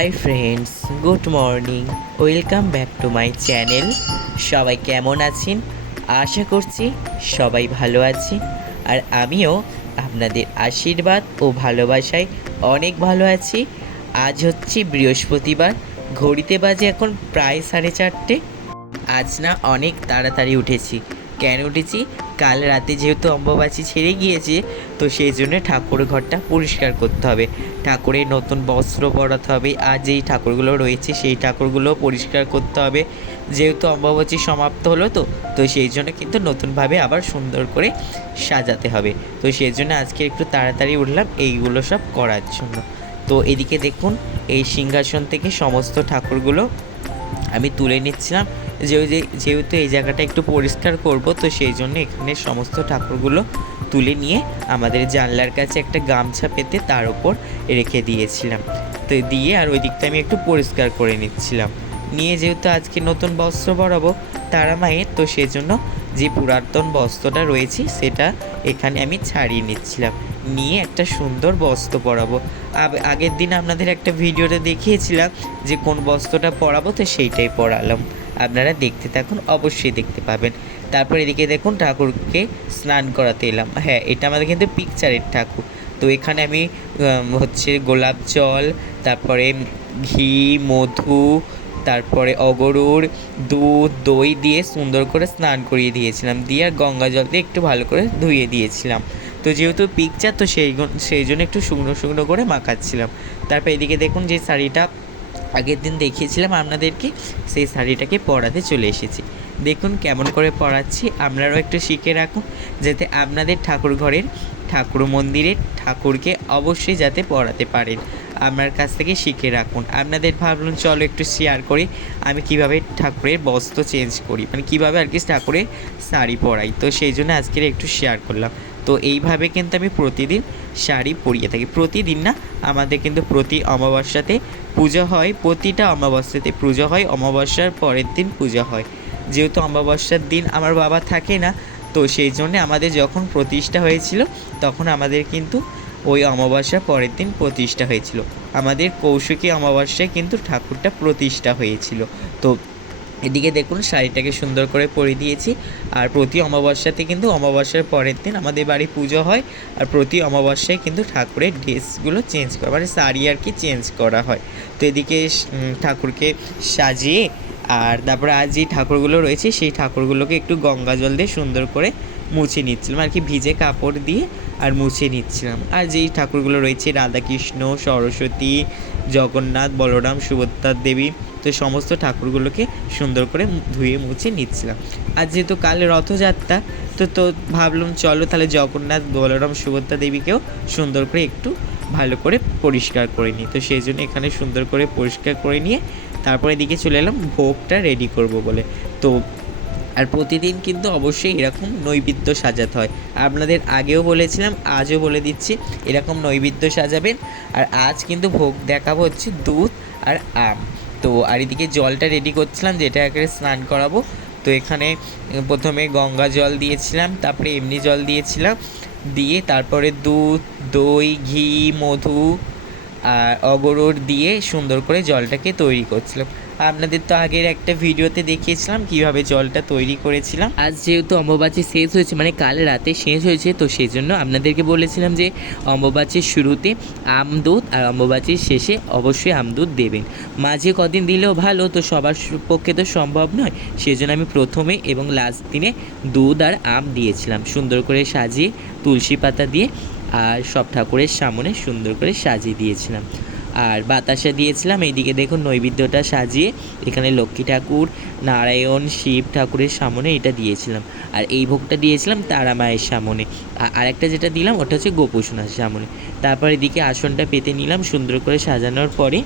Hi friends, good morning. Welcome back to my channel. সবাই কেমন আছেন? আশা করছি সবাই ভালো আছে। আর আমিও আপনাদের আশীর্বাদ ও ভালোবাসায় অনেক ভালো আছি। আজ হচ্ছে বৃহস্পতিবার, ঘড়িতে বাজে এখন প্রায় 4:30। আজ না অনেক তাড়াতাড়ি উঠেছি। কেন উঠেছি? কাল রাতে যেহেতু অম্বুবাচী ছেড়ে গিয়েছে, তো সেই জন্য ঠাকুর ঘরটা পরিষ্কার করতে হবে, ঠাকুরের নতুন বস্ত্র পরাতে হবে, আর যেই ঠাকুরগুলো রয়েছে সেই ঠাকুরগুলো পরিষ্কার করতে হবে। যেহেতু অম্বুবাচী সমাপ্ত হলো, তো সেই জন্য কিন্তু নতুনভাবে আবার সুন্দর করে সাজাতে হবে। তো সেই জন্য আজকে একটু তাড়াতাড়ি উঠলাম এইগুলো সব করার জন্য। তো এদিকে দেখুন, এই সিংহাসন থেকে সমস্ত ঠাকুরগুলো আমি তুলে নিচ্ছিলাম। যেহেতু এই জায়গাটা একটু পরিষ্কার করব, তো সেই জন্য এখানে সমস্ত ঠাকুরগুলো তুলে নিয়ে আমাদের জানলার কাছে একটা গামছা পেতে তার উপর রেখে দিয়েছিলাম। তো দিয়ে আর ওই দিকটা আমি একটু পরিষ্কার করে নিচ্ছিলাম। নিয়ে যেহেতু আজকে নতুন বস্ত্র পরাবো তারা মায়ের, তো সেজন্য যে পুরাতন বস্ত্রটা রয়েছে সেটা এখানে আমি ছাড়িয়ে নিচ্ছিলাম, নিয়ে একটা সুন্দর বস্ত্র পরাবো। আগের দিন আপনাদের একটা ভিডিওতে দেখিয়েছিলাম যে কোন বস্ত্রটা পরাবো, তো সেইটাই পরালাম। আপনারা দেখতে থাকুন, অবশ্যই দেখতে পাবেন। তারপর এদিকে দেখুন, ঠাকুরকে স্নান করাতে এলাম। হ্যাঁ, এটা আমাদের কিন্তু পিকচারের ঠাকুর। তো এখানে আমি হচ্ছে গোলাপ জল, তারপরে ঘি, মধু, তারপরে অগরুর দুধ, দই দিয়ে সুন্দর করে স্নান করিয়ে দিয়েছিলাম, দিয়ে আর গঙ্গা জল দিয়ে একটু ভালো করে ধুয়ে দিয়েছিলাম। তো যেহেতু পিকচার, তো সেই জন্য একটু শুকনো শুকনো করে মাখাচ্ছিলাম। তারপর এদিকে দেখুন, যে শাড়িটা আগের দিন দেখিয়েছিলাম আপনাদেরকে, সেই শাড়িটাকে পরাতে চলে এসেছি। দেখুন কেমন করে পরাচ্ছি, আপনারাও একটু শিখে রাখুন, যাতে আপনাদের ঠাকুর ঘরের ঠাকুর মন্দিরের ঠাকুরকে অবশ্যই যাতে পরাতে পারেন। আপনার কাছ থেকে শিখে রাখুন। আপনাদের ভাবলুন চলো একটু শেয়ার করি আমি কিভাবে ঠাকুরের বস্ত্র চেঞ্জ করি, মানে কীভাবে আর কি ঠাকুরের শাড়ি পরাই। তো সেই জন্য আজকের একটু শেয়ার করলাম। তো এইভাবে কিন্তু আমি প্রতিদিন শাড়ি পরিয়ে থাকি। প্রতিদিন না, আমাদের কিন্তু প্রতি অমাবস্যাতে পুজো হয়, প্রতিটা অমাবস্যাতে পুজো হয়, অমাবস্যার পরের দিন পূজা হয়। যেহেতু অমাবস্যার দিন আমার বাবা থাকে না, তো সেই জন্যে আমাদের যখন প্রতিষ্ঠা হয়েছিল তখন আমাদের কিন্তু ওই অমাবস্যার পরের দিন প্রতিষ্ঠা হয়েছিল। আমাদের কৌশিকী অমাবস্যায় কিন্তু ঠাকুরটা প্রতিষ্ঠা হয়েছিল। তো এদিকে দেখুন, শাড়িটাকে সুন্দর করে পরিয়ে দিয়েছি। আর প্রতি অমাবস্যাতে কিন্তু অমাবস্যার পরের দিন আমাদের বাড়ি পুজো হয়, আর প্রতি অমাবস্যায় কিন্তু ঠাকুরের ড্রেসগুলো চেঞ্জ করা, মানে শাড়ি আর কি চেঞ্জ করা হয়। তো এদিকে ঠাকুরকে সাজিয়ে, আর তারপরে আজ যে ঠাকুরগুলো রয়েছে সেই ঠাকুরগুলোকে একটু গঙ্গা জল দিয়ে সুন্দর করে মুছে নিচ্ছিলাম আর কি, ভিজে কাপড় দিয়ে আর মুছে নিচ্ছিলাম। আর যেই ঠাকুরগুলো রয়েছে রাধাকৃষ্ণ, সরস্বতী, জগন্নাথ, বলরাম, সুভদ্রা দেবী, তো সমস্ত ঠাকুরগুলোকে সুন্দর করে ধুয়ে মুছে নিচ্ছিলাম। আর যেহেতু কাল রথযাত্রা, তো ভাবলাম চলো তাহলে জগন্নাথ, বলরাম, সুভদ্রা দেবীকেও সুন্দর করে একটু ভালো করে পরিষ্কার করে নিই। তো সেই জন্য এখানে সুন্দর করে পরিষ্কার করে নিয়ে তারপরে এদিকে চলে এলাম ভোগটা রেডি করব বলে। তো আর প্রতিদিন কিন্তু অবশ্যই এরকম নৈবেদ্য সাজাতে হয়। আপনাদের আগেও বলেছিলাম, আজও বলে দিচ্ছি, এরকম নৈবেদ্য সাজাবেন। আর আজ কিন্তু ভোগ দেখাবো হচ্ছে দুধ আর আম। তো আর এদিকে জলটা রেডি করছিলাম, যেটা একেবারে স্নান করাবো। তো এখানে প্রথমে গঙ্গা জল দিয়েছিলাম, তারপরে এমনি জল দিয়েছিলাম, দিয়ে তারপরে দুধ, দই, ঘি, মধু আর অগরুর দিয়ে সুন্দর করে জলটাকে তৈরি করছিলাম। আপনাদের তো আগের একটা ভিডিওতে দেখিয়েছিলাম কিভাবে জলটা তৈরি করেছিলাম। আজ যেহেতু অম্বুবাচী শেষ হয়েছে, মানে কাল রাতে শেষ হয়েছে, তো সেই জন্য আপনাদেরকে বলেছিলাম যে অম্বুবাচীর শুরুতে আম দুধ আর অম্বুবাচীর শেষে অবশ্যই আম দুধ দেবেন। মাঝে কদিন দিলেও ভালো, তো সবার পক্ষে তো সম্ভব নয়, সেই জন্য আমি প্রথমে এবং লাস্ট দিনে দুধ আর আম দিয়েছিলাম, সুন্দর করে সাজিয়ে তুলসী পাতা দিয়ে আর সব ঠাকুরের সামনে সুন্দর করে সাজিয়ে দিয়েছিলাম। আর বাতাসা দিয়েছিলাম। এইদিকে দেখুন নৈবেদ্যটা সাজিয়ে এখানে লক্ষ্মী ঠাকুর, নারায়ণ, শিব ঠাকুরের সামনে এটা দিয়েছিলাম। আর এই ভোগটা দিয়েছিলাম তারা মায়ের সামনে। আর একটা যেটা দিলাম ওটা হচ্ছে গোপুসোনার সামনে। তারপর এদিকে আসনটা পেতে নিলাম সুন্দর করে সাজানোর পরে।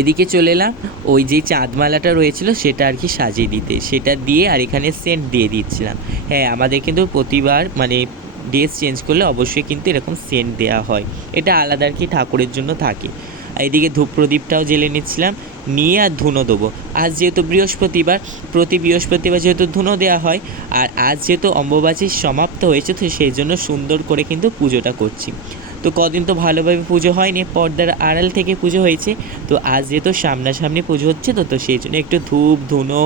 এদিকে চলে এলাম ওই যে চাঁদমালাটা রয়েছিল সেটা আর কি সাজিয়ে দিতে, সেটা দিয়ে আর এখানে সেন্ট দিয়ে দিচ্ছিলাম। হ্যাঁ, আমাদের কিন্তু প্রতিবার মানে ড্রেস চেঞ্জ করলে অবশ্যই কিন্তু এরকম সেন্ট দেওয়া হয়, এটা আলাদা আর কি ঠাকুরের জন্য থাকে। আর এদিকে ধূপ প্রদীপটাও জ্বেলে নিচ্ছিলাম, নিয়ে আর ধুনো দেবো। আজ যেহেতু বৃহস্পতিবার, প্রতি বৃহস্পতিবার যেহেতু ধুনো দেওয়া হয়, আর আজ যেহেতু অম্বুবাচী সমাপ্ত হয়েছে, তো সেই জন্য সুন্দর করে কিন্তু পুজোটা করছি। তো কদিন তো ভালোভাবে পুজো হয়নি, পর্দার আড়াল থেকে পুজো হয়েছে। তো আজ যেহেতু সামনাসামনি পুজো হচ্ছে তো সেই জন্য একটু ধূপ ধুনো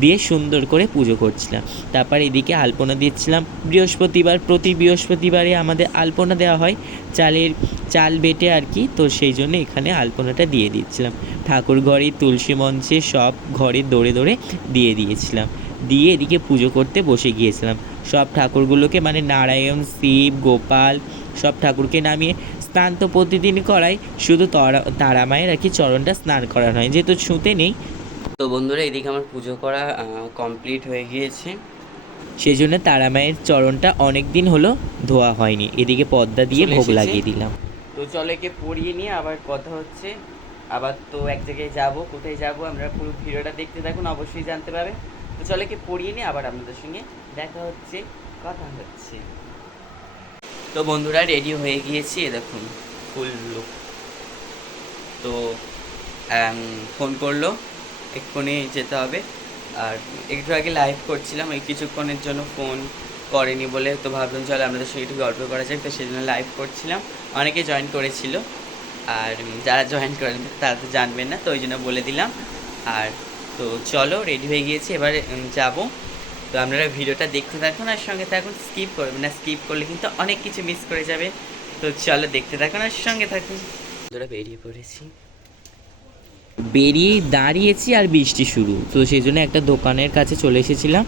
দিয়ে সুন্দর করে পুজো করছিলাম। তারপর এদিকে আলপনা দিচ্ছিলাম। বৃহস্পতিবার, প্রতি বৃহস্পতিবারে আমাদের আলপনা দেওয়া হয়, চাল বেটে আর কি। তো সেই জন্য এখানে আলপনাটা দিয়ে দিচ্ছিলাম। ঠাকুর ঘরে, তুলসী মঞ্চে, সব ঘরে দৌড়ে দৌড়ে দিয়ে দিয়েছিলাম। দিয়ে এদিকে পুজো করতে বসে গিয়েছিলাম। সব ঠাকুরগুলোকে মানে নারায়ণ, শিব, গোপাল সব ঠাকুরকে নামিয়ে স্নান তো প্রতিদিন করাই, শুধু তারা মায়ের আর কি চরণটা স্নান করানো হয়, যেহেতু ছুঁতে নেই। তো বন্ধুরা, এদিকে আমার পুজো করা কমপ্লিট হয়ে গিয়েছে। সেই জন্য তারা মায়ের চরণটা অনেক দিন হলো ধোয়া হয়নি। এদিকে পর্দা দিয়ে ভোগ লাগিয়ে দিলাম। তো চলো একে পরিয়ে নিয়ে আবার কথা হচ্ছে। আবার তো এক জায়গায় যাব, কোথায় যাব আমরা পুরো ভিডিওটা দেখতে থাকুন, অবশ্যই জানতে পারবে। তো চলো একে পরিয়ে নিয়ে আবার আপনাদের সঙ্গে দেখা হচ্ছে, কথা হচ্ছে। তো বন্ধুরা, রেডি হয়ে গিয়েছি, দেখুন ফুল লুক। তো ফোন করলো, এক্ষুনি যেতে হবে। আর একটু আগে লাইভ করছিলাম, এই কিছুক্ষণের জন্য ফোন করেনি বলে তো ভাবলাম চলো আপনাদের সঙ্গে একটু গল্প করা যাক। তো সেই জন্য লাইভ করছিলাম, অনেকে জয়েন করেছিল। আর যারা জয়েন করেন তারা তো জানবেন না, তো ওই জন্য বলে দিলাম। আর তো চলো রেডি হয়ে গিয়েছি, এবার যাব। তো আপনারা ভিডিওটা দেখতে থাকুন আর সঙ্গে থাকুন, স্কিপ করবেন না, স্কিপ করলে কিন্তু অনেক কিছু মিস করে যাবে। তো চলো দেখতে থাকুন আর সঙ্গে থাকুন। বন্ধুরা, বেরিয়ে পড়েছি, বেরিয়ে দাঁড়িয়েছি আর বৃষ্টি শুরু। তো সেই জন্য একটা দোকানের কাছে চলে এসেছিলাম,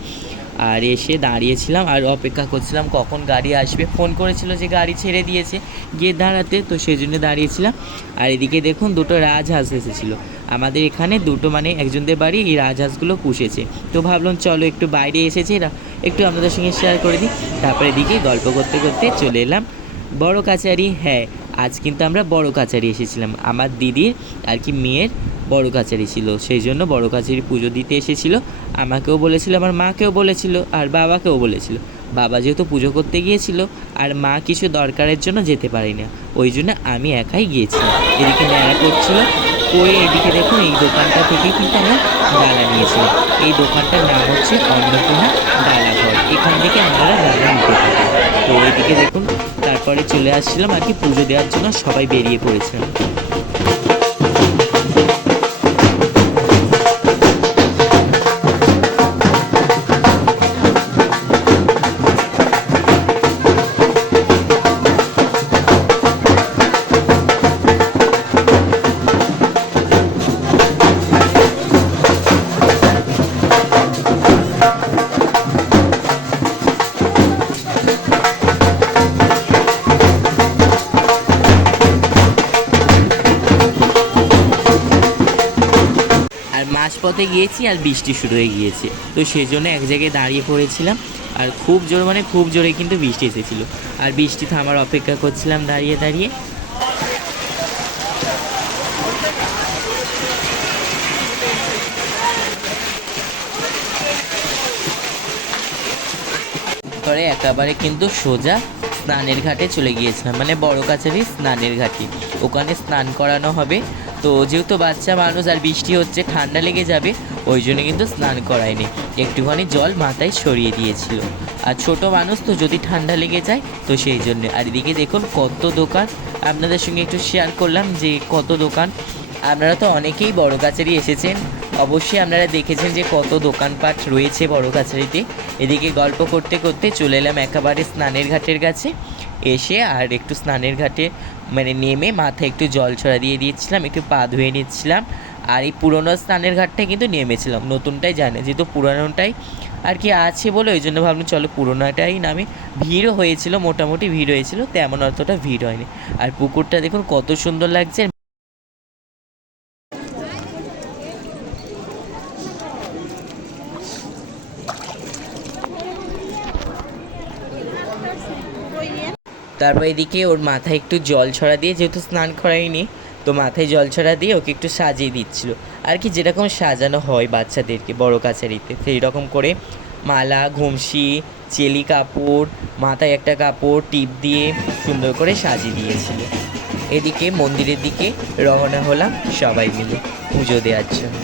আর এসে দাঁড়িয়েছিলাম আর অপেক্ষা করছিলাম কখন গাড়ি আসবে। ফোন করেছিল যে গাড়ি ছেড়ে দিয়েছে, গিয়ে দাঁড়াতে, তো সেই জন্য দাঁড়িয়েছিলাম। আর এদিকে দেখুন দুটো রাজহাঁস এসেছিলো আমাদের এখানে, দুটো মানে একজনদের বাড়ি এই রাজহাঁসগুলো পুষেছে। তো ভাবলাম চলো একটু বাইরে এসেছে এরা, একটু আপনাদের সঙ্গে শেয়ার করে দিই। তারপরে এদিকে গল্প করতে করতে চলে এলাম বড় কাছারি। হ্যাঁ, আজ কিন্তু আমরা বড় কাছারি এসেছিলাম, আমার দিদির আর কি মেয়ের বড় কাছারি ছিল, সেই জন্য বড় কাছারি পুজো দিতে এসেছিলো। আমাকেও বলেছিল, আমার মাকেও বলেছিল, আর বাবাকেও বলেছিল। বাবা যেহেতু পুজো করতে গিয়েছিল আর মা কিছু দরকারের জন্য যেতে পারি না, ওই জন্য আমি একাই গিয়েছিলাম। এদিকে মেলা করছিল করে, এদিকে দেখুন এই দোকানটা থেকে কিন্তু আমরা ডালা নিয়েছিলাম। এই দোকানটার নাম হচ্ছে অন্নপূর্ণা ডালাঘর, এখান থেকে আপনারা ডালা নিতে পারেন। তো এদিকে দেখুন তারপরে চলে আসছিলাম আর কি পুজো দেওয়ার জন্য, সবাই বেরিয়ে পড়েছিলাম। মাঝপথে গিয়েছি আর বৃষ্টি শুরু হয়ে গিয়েছে, তো সেই জন্য এক জায়গায় দাঁড়িয়ে পড়েছিলাম। আর খুব জোর মানে খুব জোরে কিন্তু বৃষ্টি এসেছিলো, আর বৃষ্টি থামার অপেক্ষা করছিলাম দাঁড়িয়ে দাঁড়িয়ে। পরে একেবারে কিন্তু সোজা স্নানের ঘাটে চলে গিয়েছিলাম, মানে বড় কাছারি স্নানের ঘাটে, ওখানে স্নান করানো হবে। তো যেহেতু বাচ্চা মানুষ আর বৃষ্টি হচ্ছে, ঠান্ডা লেগে যাবে, ওই জন্য কিন্তু স্নান করায়নি, একটুখানি জল মাথায় সরিয়ে দিয়েছিল। আর ছোট মানুষ তো যদি ঠান্ডা লেগে যায়, তো সেই জন্য। আর এদিকে দেখুন কত দোকান, আপনাদের সঙ্গে একটু শেয়ার করলাম যে কত দোকান। আপনারা তো অনেকেই বড় কাছারি এসেছেন, অবশ্যই আপনারা দেখেছেন যে কত দোকানপাট রয়েছে বড় কাছারিতে। এদিকে গল্প করতে করতে চলে এলাম একেবারে স্নানের ঘাটের কাছে। এসে আর একটু স্নানের ঘাটে মানে নেমে মাথায় একটু জল ছড়া দিয়ে দিয়েছিলাম, একটু পা ধুয়ে নিচ্ছিলাম। আর এই পুরোনো স্নানের ঘাটটায় কিন্তু নেমেছিলাম, নতুনটাই জানে যেহেতু পুরোনোটাই আর কি আছে বলে ওই জন্য ভাবলাম চলো পুরোনোটাই নামে। ভিড়ও হয়েছিল, মোটামুটি ভিড় হয়েছিল, তেমন অতটা ভিড় হয়নি। আর পুকুরটা দেখুন কত সুন্দর লাগছে। তারপর এদিকে ওর মাথায় একটু জল ছড়া দিয়ে, যেহেতু স্নান করাইনি তো মাথায় জল ছড়া দিয়ে ওকে একটু সাজিয়ে দিচ্ছিল আর কি, যেরকম সাজানো হয় বাচ্চাদেরকে বড় কাছারিতে, সেই রকম করে মালা, ঘুমসি, চেলি কাপড়, মাথায় একটা কাপড় টিপ দিয়ে সুন্দর করে সাজিয়ে দিয়েছিল। এদিকে মন্দিরের দিকে রওনা হলাম সবাই মিলে পুজো দেওয়ার জন্য।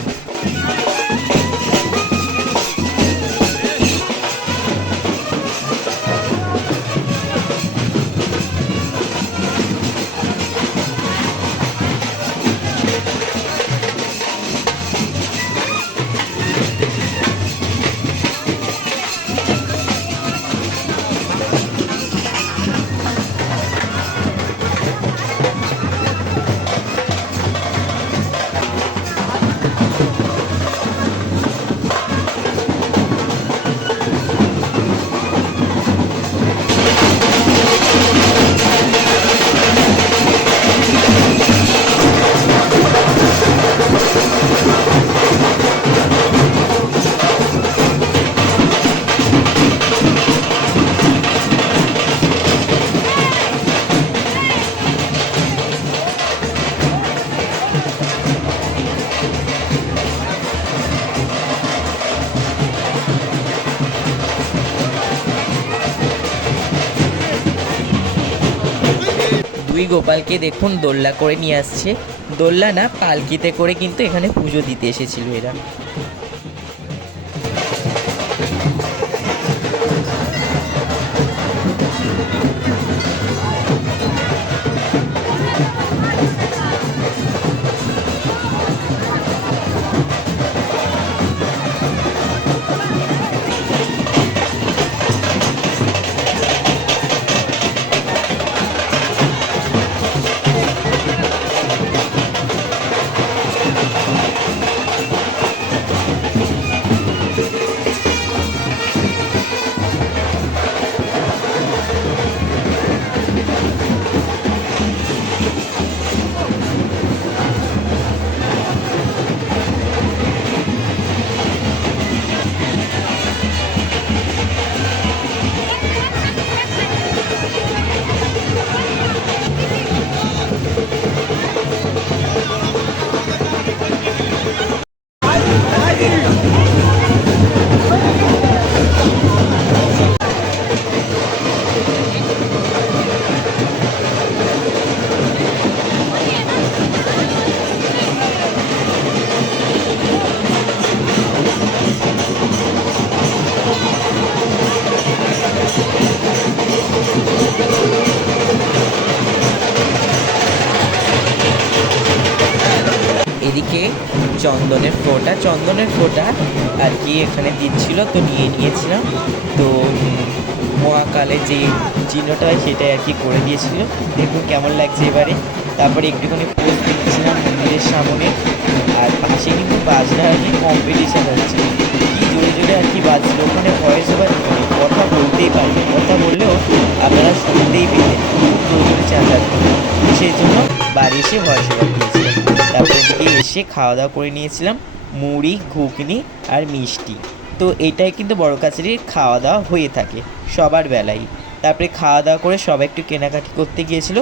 দেবী গোপালকে দেখুন দোল্লা করে নিয়ে আসছে, দোল্লা না পালকিতে করে কিন্তু এখানে পুজো দিতে এসেছিল এরা। এদিকে চন্দনের ফোঁটা আর কি এখানে দিচ্ছিল, তো নিয়ে নিয়েছিলাম। তো মহাকালের যে চিহ্নটা হয় সেটাই আর কি করে দিয়েছিল, দেখুন কেমন লাগছে এবারে। তারপরে একটুখানি পোস্ট দিচ্ছিলাম মন্দিরের সামনে, আর পাশে কিন্তু বাজনা আর কি কম্পিটিশান হচ্ছে, কি জোরে জোরে আর কি বাজছিল। ওখানে ভয়েস ওভার কথা বলতেই পারি, কথা বললেও আপনারা শুনতেই পেলেন, খুব জোরে জোরে চালাতো, সেই জন্য বাড়ি এসে ভয়েস ওভার দিয়েছিলাম। তারপরে এদিকে এসে খাওয়া দাওয়া করে নিয়েছিলাম, মুড়ি, ঘুগনি আর মিষ্টি। তো এটাই কিন্তু বড় কাছারির খাওয়া দাওয়া হয়ে থাকে সবার বেলায়। তারপরে খাওয়া দাওয়া করে সবাই একটু কেনাকাটি করতে গিয়েছিলো,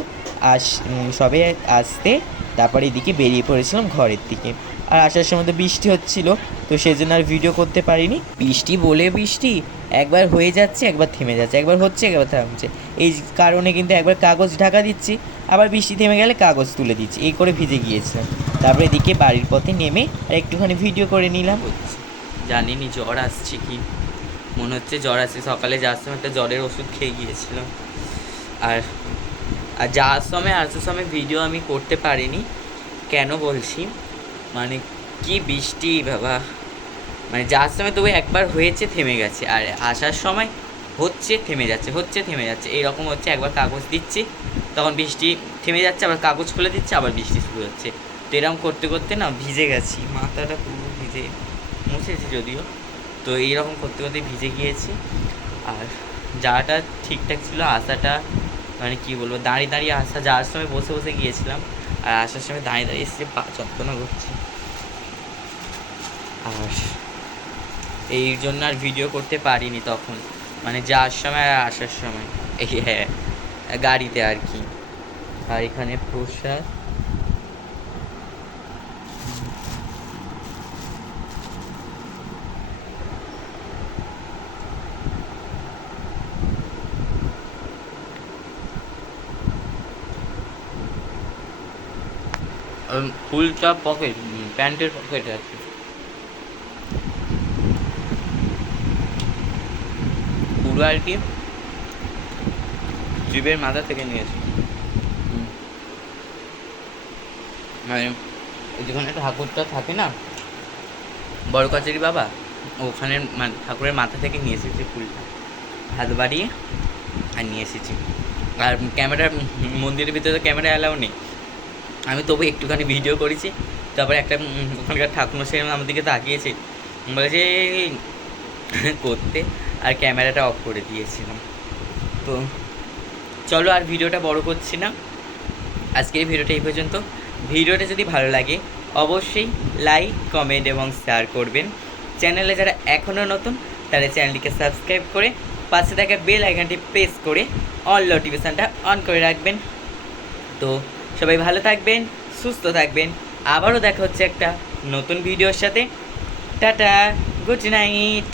সবে আসতে তারপরে এদিকে বেরিয়ে পড়েছিলাম ঘরের দিকে। আর আসার সময় তো বৃষ্টি হচ্ছিলো, তো সেই জন্য আর ভিডিও করতে পারিনি। বৃষ্টি একবার হয়ে যাচ্ছে, একবার থেমে যাচ্ছে, একবার হচ্ছে, একবার থামছে। এই কারণে কিন্তু একবার কাগজ ঢাকা দিচ্ছি, আবার বৃষ্টি থেমে গেলে কাগজ তুলে দিচ্ছি, এই করে ভিজে গিয়েছিলাম। তারপরে এদিকে বাড়ির পথে নেমে আর একটুখানি ভিডিও করে নিলাম। জানিনি জ্বর আসছে কি, মনে হচ্ছে জ্বর আসছে। সকালে যাওয়ার সময় একটা জ্বরের ওষুধ খেয়ে গিয়েছিলাম। আর যাওয়ার সময় আসার সময় ভিডিও আমি করতে পারিনি, কেন বলছি, মানে কি বৃষ্টি বাবা, মানে যাওয়ার সময় তবু একবার হয়েছে থেমে গেছে, আর আসার সময় হচ্ছে থেমে যাচ্ছে এইরকম হচ্ছে। একবার কাগজ দিচ্ছি তখন বৃষ্টি থেমে যাচ্ছে, আবার কাগজ খুলে দিচ্ছে, আবার বৃষ্টি শুরু হচ্ছে। তো এরকম করতে করতে না ভিজে গেছি, মাথাটা পুরো ভিজে, মুছেছি যদিও, তো এইরকম করতে করতে ভিজে গিয়েছি। আর যাওয়াটা ঠিকঠাক ছিল, আসাটা মানে কী বলবো, দাঁড়িয়ে আসা, যাওয়ার সময় বসে বসে গিয়েছিলাম, আর আসার সময় দাঁড়িয়ে এসে পা যন্ত্রণা করছি। আর এই জন্য আর ভিডিও করতে পারিনি তখন, মানে যাওয়ার সময় আর আসার সময়, এই হ্যাঁ গাড়িতে আর কি। আর এখানে প্রসাদ, ফুলটা পকেট, প্যান্টের পকেটে আছে। পুরো আর কি জীবের মাথা থেকে নিয়েছি। মানে যেখানে ঠাকুরটা থাকে না, বড় কাছারি বাবা, ওখানে মানে ঠাকুরের মাথা থেকে নিয়ে এসেছি ফুলটা, হাত বাড়িয়ে আর নিয়ে এসেছি। আর ক্যামেরা, মন্দিরের ভিতরে ক্যামেরা অ্যালাউ নেই, আমি তবু একটুখানি ভিডিও করেছি। তারপরে একটা ওখানকার ঠাকুরমশাই আমার দিকে তাকিয়েছে, বলেছে করতে, আর ক্যামেরাটা অফ করে দিয়েছিলাম। তো চলো আর ভিডিওটা বড় করছি না, আজকের ভিডিওটা এই পর্যন্ত। ভিডিওটা যদি ভালো লাগে অবশ্যই লাইক, কমেন্ট এবং শেয়ার করবেন। চ্যানেলে যারা এখনও নতুন তারা চ্যানেলটিকে সাবস্ক্রাইব করে পাশে থাকা বেল আইকনটি প্রেস করে অল নোটিফিকেশানটা অন করে রাখবেন। তো সবাই ভালো থাকবেন, সুস্থ থাকবেন, আবারও দেখা হচ্ছে একটা নতুন ভিডিওর সাথে। Tata, good night.